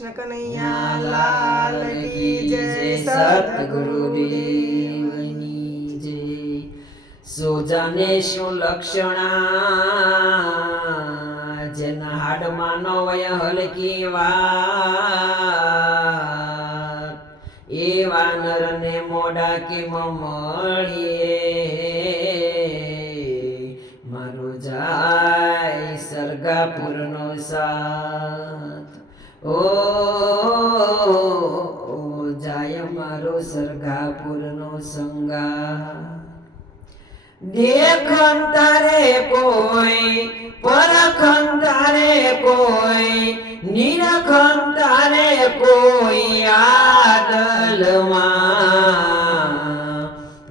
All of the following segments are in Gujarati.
કૃષ્ણ કનૈયા લાલ કી જય સતગુરુ સદગુરુ દેવની જય. સોજાને શું લક્ષણા? જેના હાડમાં નો વય હલકી વાત. એવા નરને મોડા કે મળીએ? મારો જાય સરગાપુરનો સાથ. ઓ મારો સરગાપુરનો સંગા દેખંતારે કોઈ પરખંતારે કોઈ નિરખંતારે કોઈ આદલમાં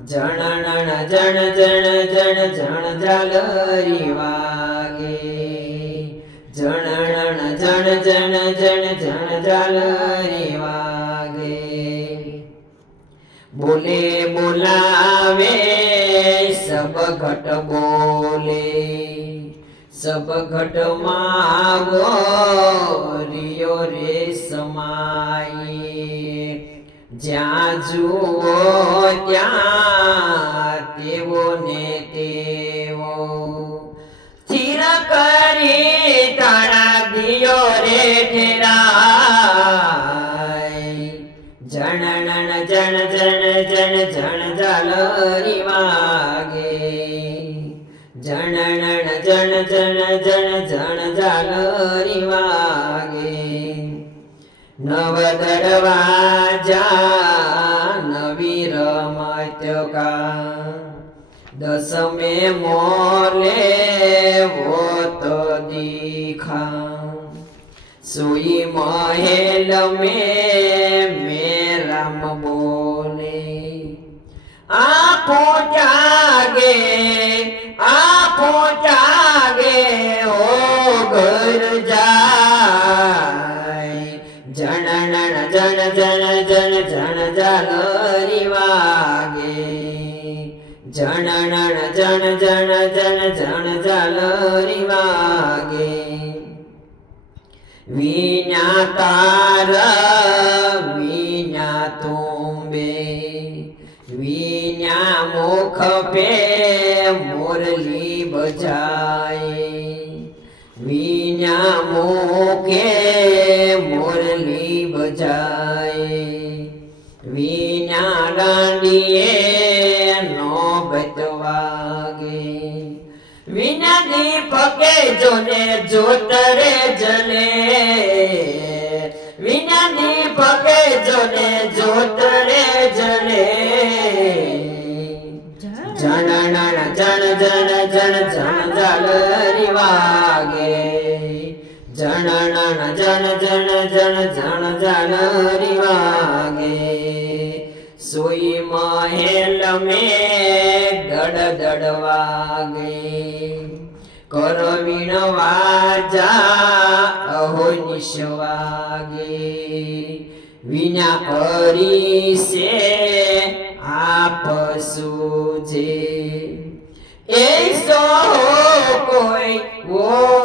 જણણ જણ જણ જણ જણ જાલરી વાગે જણણ જણ જણ જણ જણ જાલરી બોલે બોલાવે સબ ઘટ બોલે. સબ ઘટ માગો રિયો રે સમાય. જ્યાં જુઓ ત્યાં જણ જણ જણ જાગરી વાગે. નવ દડવાજા નવી રમત કા દસમે મોલે વોત દીખા. સુઈ મહેલ મે મેરામ બોલે. આ પોટાગે જણ જણ જણ જણ જણ જાગરી વાગે જણ જણ જણ જણ જણ જાલરી વાગે વિના તાર વિના તુંબે વિના મુખ પે મુરલી બજાય. વિના મુખે વિના દાંડીએ નોબત વાગે. વિના દીપકે જોને જોતરે જલે. વિના દીપકે જોને જોતરે જલે. જણ જણ જણ જણ જણ જાલરી વાગે. જણ જણ જણ જણ જણ જાલરી વાગે. સોઈ મહેલ મેં ધડ વાગે કરવીણ વાજા અહો નિશ વાગે વિના હરીશે આપ સુજે એસો કોઈ વો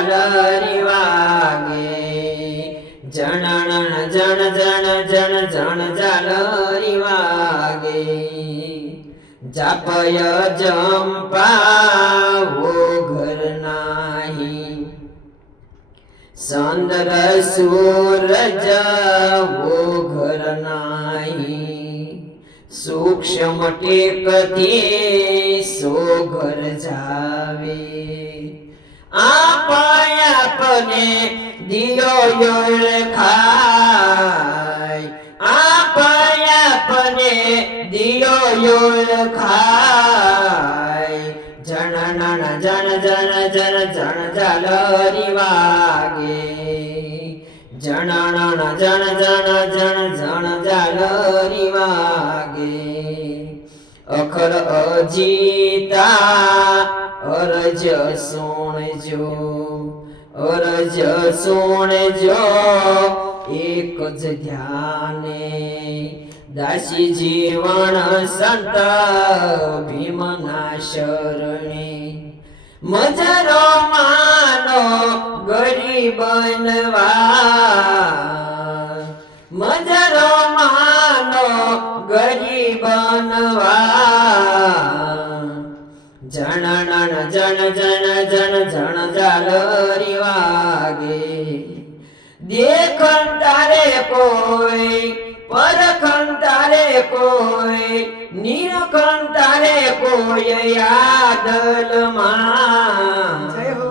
જલરી વાગે જણ જણ જણ જણ જણ જાલરી વાગે જાપય જંપાવો ઘર નાહી સંદર સૂરજ વો ઘર નાહી સૂક્ષ્મ ટેકથી સો ઘર જાવે આપને દિયો યોળ ખાય આપને દિયો યોળ ખાય જણ જણ જણ જણ જણ જાલરી વાગે જણ જણ જણ જણ જણ જાલરી વાગે અખર અજીતા અરજ સુણજો અરજ સુણજો, એક જ ધ્યાને દાસી જીવન સંત ભીમના શરણે. મજરો માનો ગરીબ જણણ જન જન જણ જણ જાલરી વાગે. દેખન તારે કોઈ પરખન તારે કોઈ નિરખન તારે કોઈ યાદલમાં જય હો.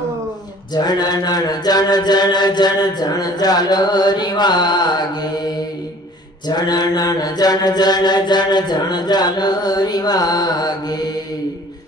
જણનણ જણ જણ જણ જણ જાલરી વાગે. જણનણ જણ જણ જણ જણ જાલરી વાગે.